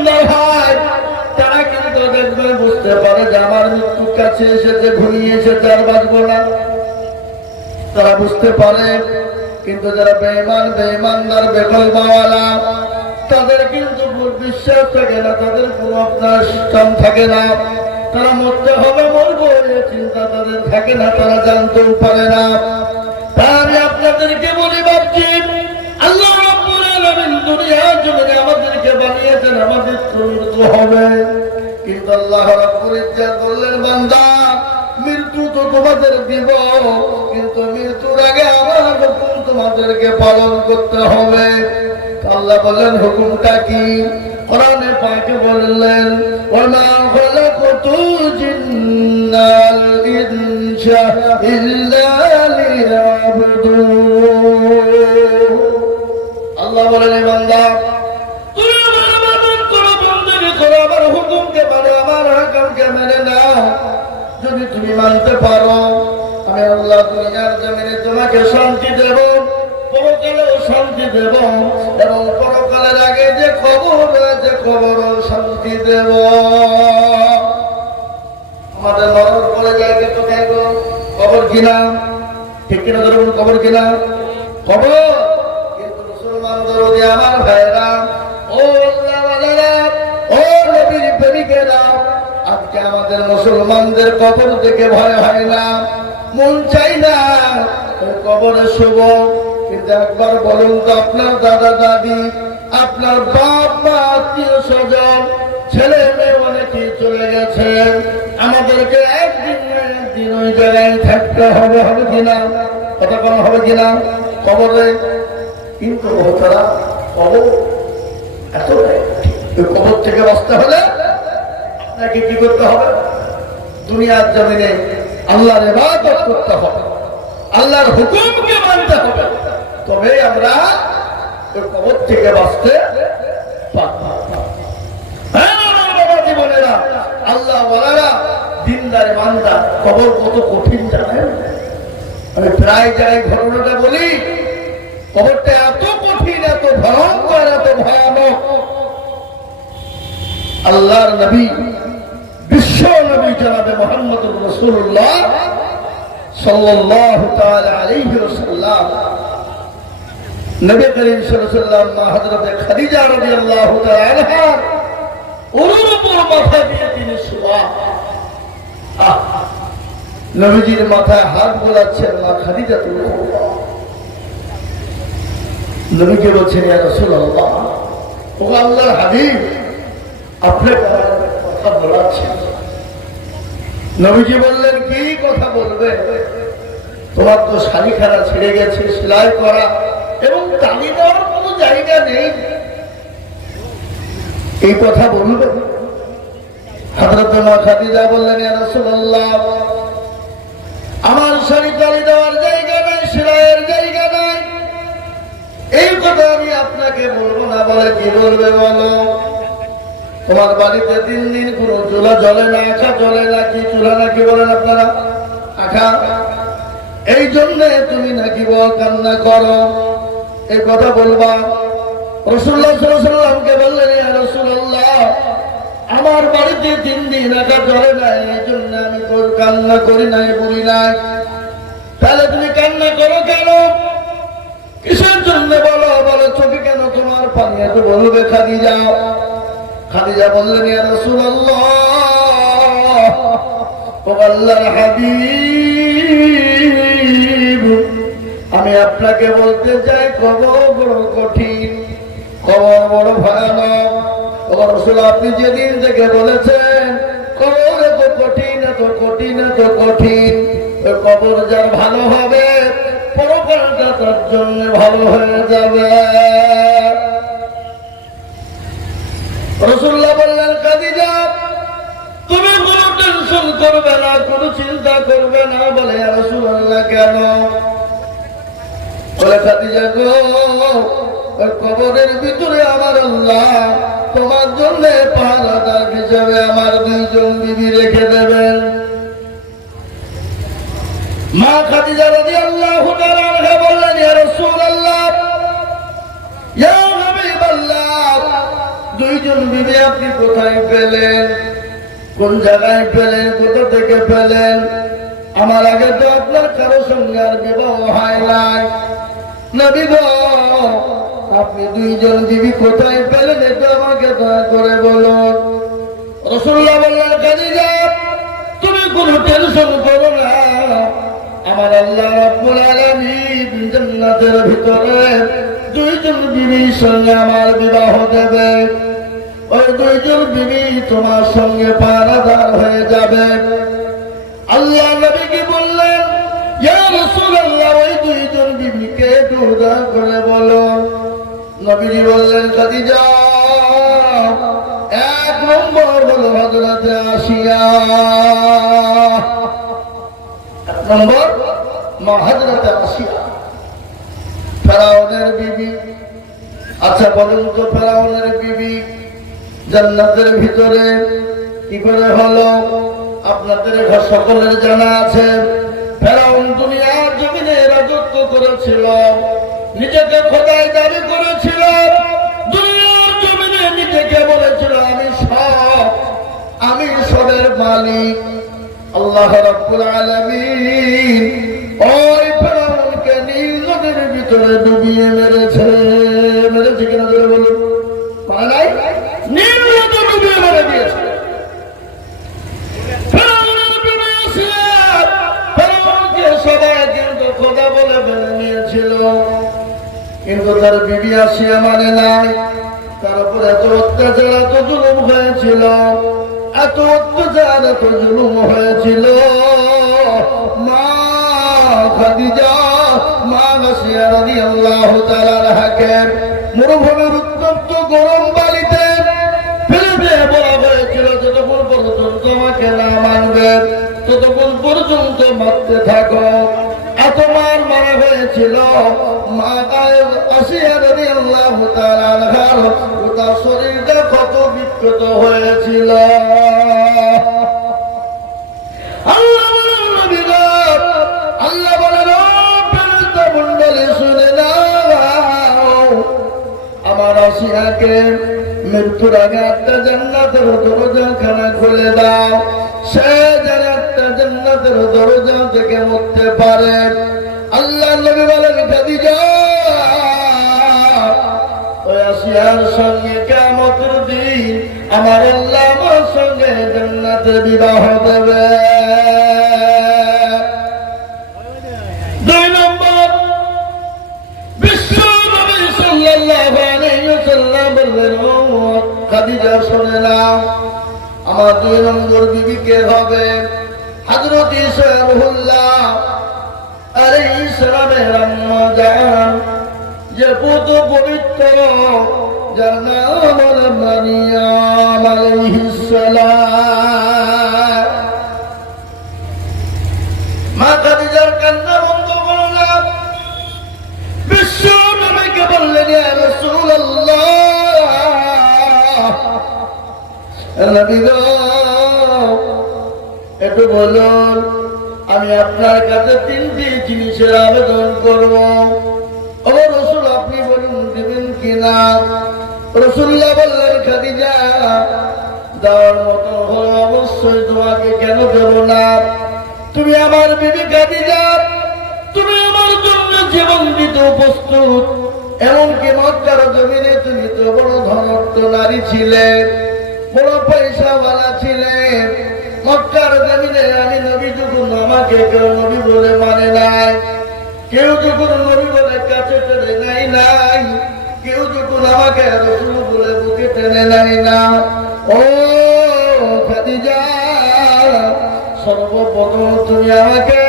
ইমানদার হয় তারা কিন্তু দেখবে বুঝতে পারে যে আমার মৃত্যুর কাছে এসেছে, ঘনিয়ে এসেছে, আর বাঁচবো না। তারা বুঝতে পারে। কিন্তু যারা বেঈমান, বেঈমানদার, বেকলমাওয়ালা, তাদের কিন্তু বিশ্বাস থাকে না, তাদের কোনো আপনার সিস্টেম থাকে না। তারা মরতে হবে, মরবো এই চিন্তা তাদের থাকে না, তারা জানতেও পারে না। তাই আমি আপনাদেরকে বলি ভাবছি, আল্লাহ রাব্বুল আলামিন দুনিয়ার জমিনে আমাদেরকে বানিয়েছেন, আমাদের মৃত্যু হবে। কিন্তু আল্লাহ রাব্বুল ইজ্জত বললেন, বান্দা মৃত্যু তো তোমাদের দিব, কিন্তু মৃত্যুর আগে আমার হুকুম তোমাদেরকে পালন করতে হবে। আল্লাহ বললেন হুকুমটা কি? কোরআনে পাকে বললেন, ওয়ামা খালাকাতুল জিন্না ওয়াল ইনসা ইল্লা লিয়াবুদুন। আল্লাহ বলেন, বান্দা তুমি আমার ইবাদত করো, বন্দেগী করো, আমার হুকুমকে মানো, আমার হুকুমকে মেনে নাও। যদি তুমি মানতে পারো, আমি আল্লাহ দুনিয়ার জমিনে তোমাকে শান্তি দেব, পরকালেও শান্তি দেব, এবং পরকালের আগে যে খবর রয়েছে খবরও শান্তি দেব। আমাদের মরণ পড়ে যায় কিন্তু খবর কিনা, ঠিক কিনা ধরুন, খবর কিনা খবর। কিন্তু মুসলমানদের ওদের আমার ভাইরা, ও আল্লাহওয়ালারা, ও নবীর প্রেমিকেরা, আজকে আমাদের মুসলমানদের কবর থেকে ভয় হয় না, মন চাই না কবরে শুভ। কিন্তু একবার বলুন তো, আপনার দাদা দাদি, আপনার বাপ মা, আত্মীয় স্বজন, ছেলে মেয়ে অনেকেই চলে গেছে, আমাদেরকে একদিন ওই জায়গায় থাকতে হবে, হবে কিনা? কথা কোনো হবে কিনা কবরে? কিন্তু তারা কবর এত কবর থেকে বাঁচতে হলে আপনাকে কি করতে হবে? দুনিয়ার জমিনে আল্লাহর ইবাদত করতে হবে, আল্লাহর হুকুমকে মানতে হবে, তবে আমরা কবর থেকে বাঁচতে পারব। জীবনেরা আল্লাহ ওয়ালারা, দিনদার ইমানদার, কবর কত কঠিন জানেন? আমি প্রায় জায়গায় ঘটনাটা বলি, কবরটা এত কঠিন, এত ভয়ঙ্কর, এত ভয়ানক। আল্লাহর নবী, বিশ্ব নবী জনাবে মুহাম্মদুর রাসূলুল্লাহ সাল্লাল্লাহু তাআলা আলাইহি ওয়াসাল্লাম, নবী করিম সাল্লাল্লাহু আলাইহি ওয়াসাল্লাম হযরত খাদিজা রাদিয়াল্লাহু তাআলা আনহা ওর উপর মাথা দিয়ে তিনি শোয়া। নবীজির মাথায় হাত বোলাচ্ছেন মা খাদিজা। নবীকে বলছেন, ইয়া রাসূলুল্লাহ, ও আল্লাহর হাবিব, আপনি কথা বলাচ্ছেন। নবীজি বললেন, কি কথা বলবে? তোমার তো শাড়িখানা ছিঁড়ে গেছে, সেলাই করা এবং টানি দেওয়ার কোনো জায়গা নেই, এই কথা বলবে? হযরত মা খাদিজা বললেন, ইয়া রাসূলুল্লাহ, আমার শাড়ি টানি দেওয়ার জায়গা নাই, সেলাইয়ের জায়গা নাই, এই কথা আমি আপনাকে বলবো না। বলে, কি বলবে বলো? তোমার বাড়িতে 3 দিন কোনো চুলা জ্বলে না, আঁখা জ্বলে না, কি চুলা নাকি বলেন আপনারা? আঁখা। এই জন্য তুমি নাকি কান্না করো, এই কথা বলবা? রাসূলুল্লাহ সাল্লাল্লাহু আলাইহি ওয়াসাল্লামকে বললেন, ইয়া রাসূলুল্লাহ, আমার বাড়িতে 3 দিন আঁখা জ্বলে না, এই জন্য আমি তোর কান্না করি নাই, বলি নাই। তাহলে তুমি কান্না করো কেন? কিসের জন্য বলো? বলো, চোখে কেন তোমার পানি এত? বলবে খাদিজা। খাদিজা বললেন, ইয়া রাসূলুল্লাহ, ও আল্লাহর হাবিব, আমি আপনাকে বলতে চাই, কবর বড় কঠিন, কবর বড় ভয়ানক। ও রাসূল, আপনি যেদিন থেকে বলেছেন কবর এত কঠিন, এত কঠিন, এত কঠিন, ওই কবর যার ভালো হবে, পরকালটা তার জন্য ভালো হয়ে যাবে। রাসূলুল্লাহ বললেন, খাদিজা, তুমি কোনো টেনশন করবে না, কোনো চিন্তা করবে না। বলে, ইয়া রাসূলুল্লাহ, কেন? বলে, খাদিজা গো, ওই কবরের ভিতরে আমার আল্লাহ তোমার জন্য পাহারাদার হিসেবে আমার 2 জন বিবি রেখে দেবেন। মা খাদিজা রাদিয়াল্লাহু তাআলা আনহা বললেন, ইয়া রাসূলুল্লাহ, ইয়া হাবিবাল্লাহ, 2 দুইজন বিবি আপনি কোথায় পেলেন, কোন জায়গায় পেলেন, কোথা থেকে পেলেন? আমার আগে তো আপনার কারো সঙ্গে আর বিবাহ হয় নাই। নবী গো, আপনি দুইজন বিবি কোথায় পেলেন এটা আমাকে দয়া করে বলুন। রাসূলুল্লাহ বললেন, খাদিজা তুমি কোনো টেনশন করো না, আমার আল্লাহ রাব্বুল আলামিন জান্নাতের ভিতরে দুইজন বিবির সঙ্গে আমার বিবাহ দেবে। ওই দুইজন বিবি তোমার সঙ্গে পারাদার হয়ে যাবে। আল্লাহ নবীকে বললেন, ইয়া রাসূলুল্লাহ ওই দুইজন বিবিকে দয়া করে বলো। নবীজি বললেন, খাদিজা এক নম্বর হলো হযরতে আসিয়া, এক নম্বর হযরতে আসিয়া ফেরাউনের বিবি। আচ্ছা বলুন তো, ফেরাউনের বিবি জান্নাতের ভিতরে কি করে হলো? আপনাদের সকলের জানা আছে, ফেরাউন দুনিয়ার জমিনে রাজত্ব করেছিল, নিজেকে খোদাই দাবি করেছিল, দুনিয়ার জমিনে নিজেকে বলেছিল আমি সবের মালিক। আল্লাহ রাব্বুল আলামিন ওই ফেরাউনকে নীল নদীর ভিতরে ডুবিয়ে মেরেছে কিনা ধরে বলুন? নাই, নীল নদী ডুবিয়ে মেরে দিয়েছে। ফেরাউনকে সবাই কিন্তু খোদা বলে মেনে নিয়েছিল, কিন্তু তার বিবি আসিয়া মানে নাই। তার উপর এত অত্যাচার, এত জুলুম হয়েছিল, এত অত্যাচার, এত জুলুম হয়েছিল। মা খাদিজা, মা আসিয়া রাদিয়াল্লাহু তাআলা আনহাকে মরুভূমির উত্তপ্ত গরম বালিতে ফেলে দিয়ে বলা হয়েছিল, যতক্ষণ পর্যন্ত আমাকে না মানবে ততক্ষণ পর্যন্ত মারতে থাকো। এত মার মারা হয়েছিল। মা আসিয়া রাদিয়াল্লাহু তাআলা আনহার গোটা শরীরটা কত বিক্ষত হয়েছিল। আল্লাহ বলেন, ফেরেশতা মণ্ডলী শুনে নাও, আমার আসিয়াকে মৃত্যুর আগে একটা জান্নাতের দরজাখানা খুলে দাও, সে যেন একটা জান্নাতের দরজা থেকে মরতে পারে। আল্লাহ নবী বলেন, খাদিজা ওই আসিয়ার সঙ্গে কিয়ামতের দিন আমার আল্লাহ আমার সঙ্গে জান্নাতে বিবাহ দেবে। দুই নম্বর, বিশ্ব নবী সাল্লাল্লাহু আলাইহি ওয়াসাল্লাম বললেন, ও খাদিজা শুনে নাও, আমার দুই নম্বর বিবি কে হবে? হযরত ঈসা রুহুল্লাহ আলাইহিস সালামের আম্মা জান, যে পুত পবিত্র, যার নাম হলো মারিয়াম আলাইহিস সালাম। মা খাদিজার কান্না বন্ধ করো না। বিশ্ব নবীকে বললেন, ইয়া রাসূলুল্লাহ, নবী গো একটু বলুন, আমি আপনার কাছে তিনটি জিনিসের আবেদন করব। ও রাসূল আপনি বলুন দিবেন কিনা? রাসূলুল্লাহ বললেন, খাদিজা দেওয়ার মতো হলো অবশ্যই, তোমাকে কেন দেব না? তুমি আমার বিবি খাদিজা, তুমি আমার জন্য জীবন দিতে প্রস্তুত। এমনকি মক্কার জমিনে তুমি তো বড় ধনত্ব নারী ছিলে, বড় পয়সাওয়ালা ছিলেন। মক্কার জমিনে আমি নবী যখন আমাকে কেউ নবী বলে মানে নাই, কেউ যখন নবী বলে কাছে টেনে নেয় নাই, কেউ যখন আমাকে রাসূল বলে বুকে টেনে নেয় না। ও খাদিজা, সর্বপ্রথম তুমি আমাকে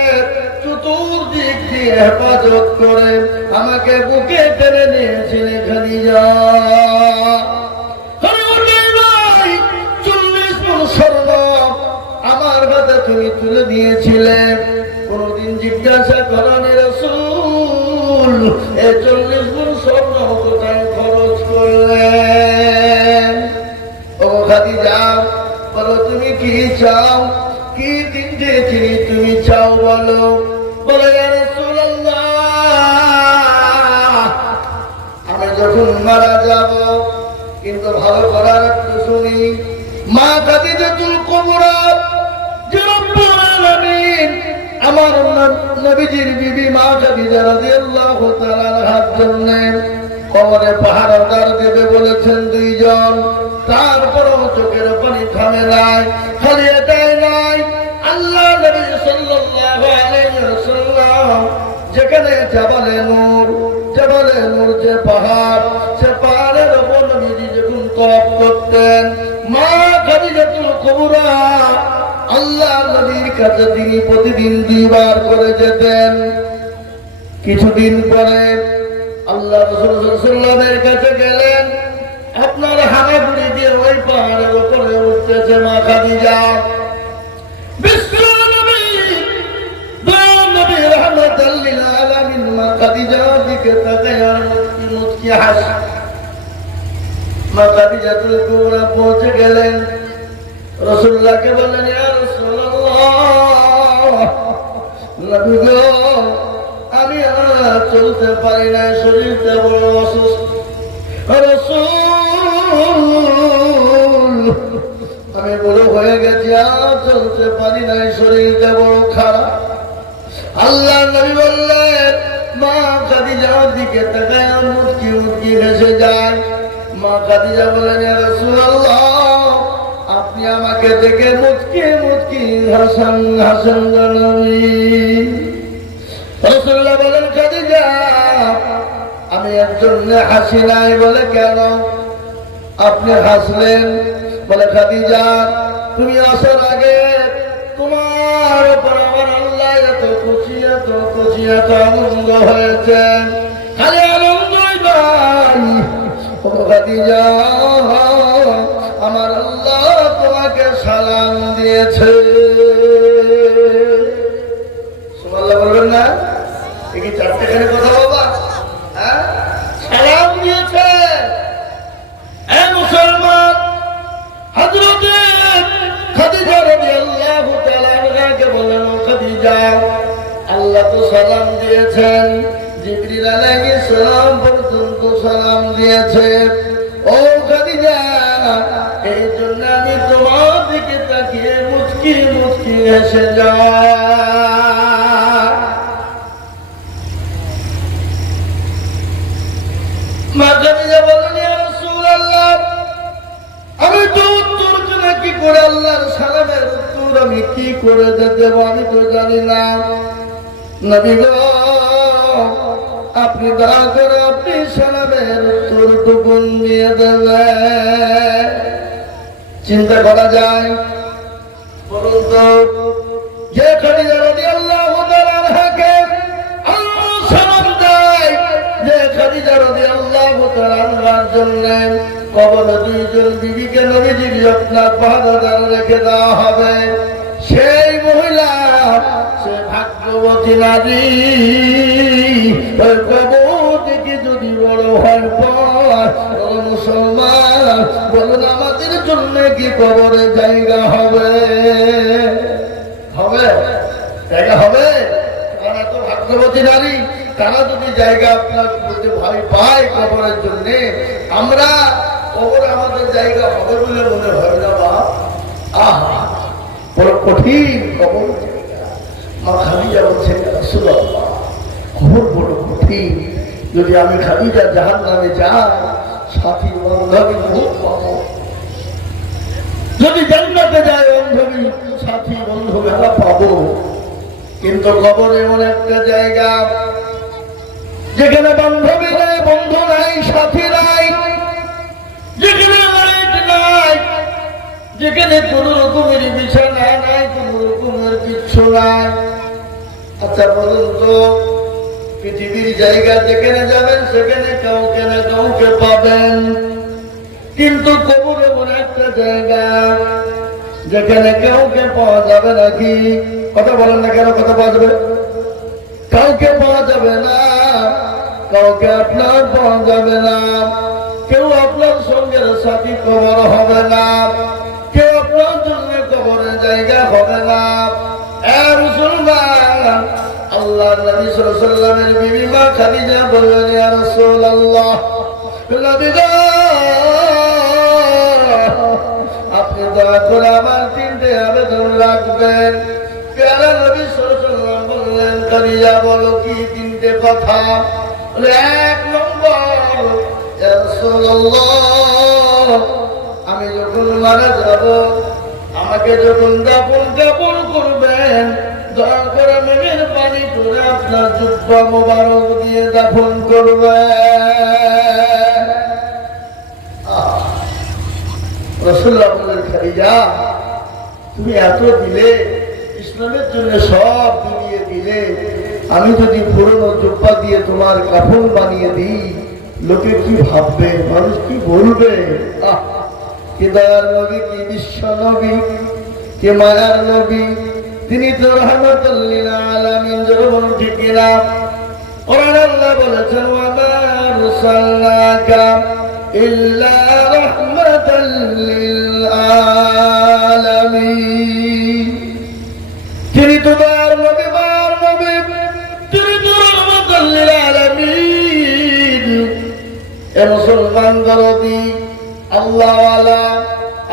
চতুর্দিক দিয়ে হেফাজত করে আমাকে বুকে টেনে নিয়েছিলে খাদিজা। আমার কথা তুমি তুলে দিয়েছিলে। কোনদিন জিজ্ঞাসা করনি রাসূল, এই 40 গুণ স্বর্ণ কোথায় খরচ করলেন? ও খাদিজা বলো তুমি কি চাও, কি তিনটে জিনিস তুমি চাও বলো। বলে, ইয়া রাসূলুল্লাহ, আমি যখন মারা যাব, কিন্তু ভালো করার একটু শুনি। মা খাদিজাতুল কুবরা যে রব্বুল আলামিন আমার নবীজির বিবি মা খাদিজা রাদিয়াল্লাহু তাআলার হাত জন্য কবরে পাহারাদার দেবে বলেছেন দুইজন, তারপরও চোখের পানি থামে নাই। খালি এটাই নাই, আল্লাহ নবী সাল্লাল্লাহু আলাইহি ওয়াসাল্লাম যেখানে জাবালে নূর যে পাহাড়, সে পাহাড়ের উপর নবীজি যখন তওয়াফ করতেন, মা খাদিজাতুল কুবরা আল্লাহ নবীর কাছে তিনি প্রতিদিন 2 বার করে যেতেন। কিছুদিন পরে আল্লাহ রাসূল সাল্লাল্লাহু আলাইহি ওয়াসাল্লামের কাছে গেলেন, আপনার হানাপুরি দিয়ে ওই পাহাড়ের উপরে উঠতেছে মা খাদিজা। বিশ্ব নবী নবী রাহমাতাল লিল আলামিন মা খাদিজার দিকে তাকায় আর মুচকি হাসে। মা খাদিজাতুল কুবরা পৌঁছে গেলেন, রাসূলুল্লাহকে বললেন, ইয়া রাসূলুল্লাহ, নবী গো আমি আর চলতে পারি না, শরীরটা বড় অসুস্থ। রাসূল আমি বড় হয়ে গেছি, আর চলতে পারি না, শরীরটা বড় খারাপ। আল্লাহ নবী বললেন, মা খাদিজার দিকে তাকায় মুচকি মুচকি হেসে যায়। মা খাদিজা বলেন, ইয়া রাসূলুল্লাহ আপনি আমাকে দেখে মুচকি মুচকি হাসেন নবী। রাসূলুল্লাহ বলেন, খাদিজা আমি এর জন্য হাসি নাই। বলে কেন আপনি হাসলেন? বলে খাদিজা তুমি আসার আগে তোমার উপর আমার আল্লাহ এত খুশি এত আনন্দ হয়েছেন, খালি আনন্দই নাই। খাদিজা আমার আল্লাহ তোমাকে সালাম দিয়েছে। সুবহানাল্লাহ বলবেন না? কি 4টেখানে কথা বাবা? হ্যাঁ, সালাম দিয়েছে। এ মুসলমান, হযরত খাদিজা রাদিয়াল্লাহু তাআলা আনহাকে বলেন, ও খাদিজা আল্লাহ তো সালাম দিয়েছেন, জিবরিল আলাইহিস সালাম পর্যন্ত সালাম দিয়েছে। ও খাদিজা এই জন্য আমি তোমার দিকে তাকিয়ে মুচকি মুচকি হেসে যাই। মা খাদিজা বলেন, ইয়া রাসূলুল্লাহ আমি তো উত্তর কি করে আল্লাহর সালামের উত্তর আমি কি করে দেব আমি তো জানি না। নবী গো আপনি দয়া করে আপনি সালামের উত্তরটুকু দিয়ে দেবেন। চিন্তা করা যায়, বলুন তো, যে খাদিজা রাদিয়াল্লাহু তাআলা আনহাকে আল্লাহ সালাম দেয়, যে খাদিজা রাদিয়াল্লাহু তাআলা আনহার জন্য কবরে 2 জন বিবিকে নবীজির আপনার পাহারাদার রেখে দেওয়া হবে, সেই মহিলা সে ভাগ্যবতী নারী। ওই কবর থেকে যদি বড় হয় মুসলমান বলুন আমাদের জন্য কি কবরে জায়গা হবে? হবে জায়গা হবে? তারা তো ভাগ্যবতী নারী, তারা যদি জায়গা আপনার ভাই পায় কবরের জন্য, আমরা কবর আমাদের জায়গা হবে বলে মনে হয় না। বা আহা বড় কঠিন কবর জায়গা। মা খাদিজা বলছেন, রাসূলুল্লাহ কবর বড় কঠিন, যদি আমি খাদিজা জাহান্নামে যাই সাথী বান্ধবী খুব পাবো, যদি জান্নাতে যায় বান্ধবী সাথী বান্ধবীরা পাবো। কিন্তু কবর এমন একটা জায়গা যেখানে বান্ধবী নাই, বন্ধু নাই, সাথী নাই, যেখানে লাইট নাই, যেখানে কোন রকমের বিছানা নাই, কোন রকমের কিচ্ছু নাই। আচ্ছা বলুন তো, পৃথিবীর জায়গা যেখানে যাবেন সেখানে কাউকে না কাউকে পাবেন, কিন্তু কবর এমন একটা জায়গা যেখানে কাউকে পাওয়া যাবে নাকি? কথা বলেন না কেন? কথা পাওয়া যাবে? কাউকে পাওয়া যাবে না, কাউকে আপনার পাওয়া যাবে না, কেউ আপনার সঙ্গের সাথী কবর হবে না, কেউ আপনার জন্য কবরের জায়গা হবে না। মুসলমান, আল্লাহ নবী সাল্লাল্লাহু আলাইহি ওয়াসাল্লামের বিবি মা খাদিজা বললেন, ইয়া রাসূলুল্লাহ নবী গো দয়া করে আমার তিনটে আবেদন রাখবেন। প্যারা নবী সাল্লাল্লাহু আলাইহি বললেন, কারিয়া বলো কি তিনটে কথা? এক নম্বর, ইয়া রাসূলুল্লাহ, আমি যখন মারা যাব, আমাকে যখন দাফন করবেন, দয়া করে নবীর পানি করে আপনার জুব্বা মোবারক দিয়ে দাফন করবেন। রাসূলুল্লাহ বললেন, খাদিজা তুমি এত দিলে, ইসলামের জন্য সব বিলিয়ে দিলে, আমি যদি পুরনো জুব্বা দিয়ে তোমার কাফন বানিয়ে দিই, লোকে কি ভাববে, মানুষ কি বলবে? কে দয়ার নবী, কি বিশ্ব নবী, কে মায়ার নবী, তিনি তো রহমাতুল লিল আলামিন। যখন ঠিক না কোরআন আল্লাহ বলেছেন, ওয়া মা আরসালনাকা ইল্লা রাহমাতাল লিল আলামিন। তিনি তো দয়ার নবী, মায়ার নবী, তিনি তো রহমাতুল লিল আলামিন। এ মুসলমান দরদি, আল্লাহওয়ালা,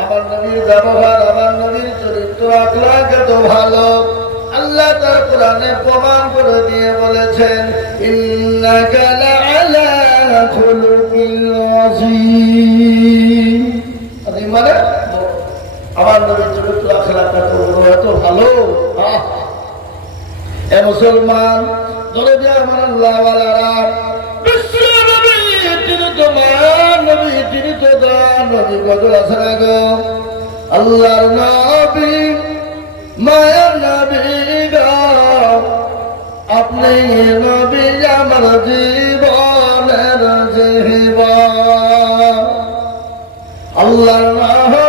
আমার নবীর ব্যবহার, আমার নবীর চরিত্র আখলাক এত ভালো, আল্লাহ তার কোরআনে প্রমাণ করে দিয়ে বলেছেন, ইন্নাকা লাআলা খুলুকিল আযীম। মানে আমার নবীর চরিত্র আখলাক এত ভালো। এ মুসলমান দরদি, আমার আল্লাহওয়ালারা, আল্লাহর নবী, মায়ার নবী গো, আপনি নবী আমার জীবনের জীবন। আল্লাহর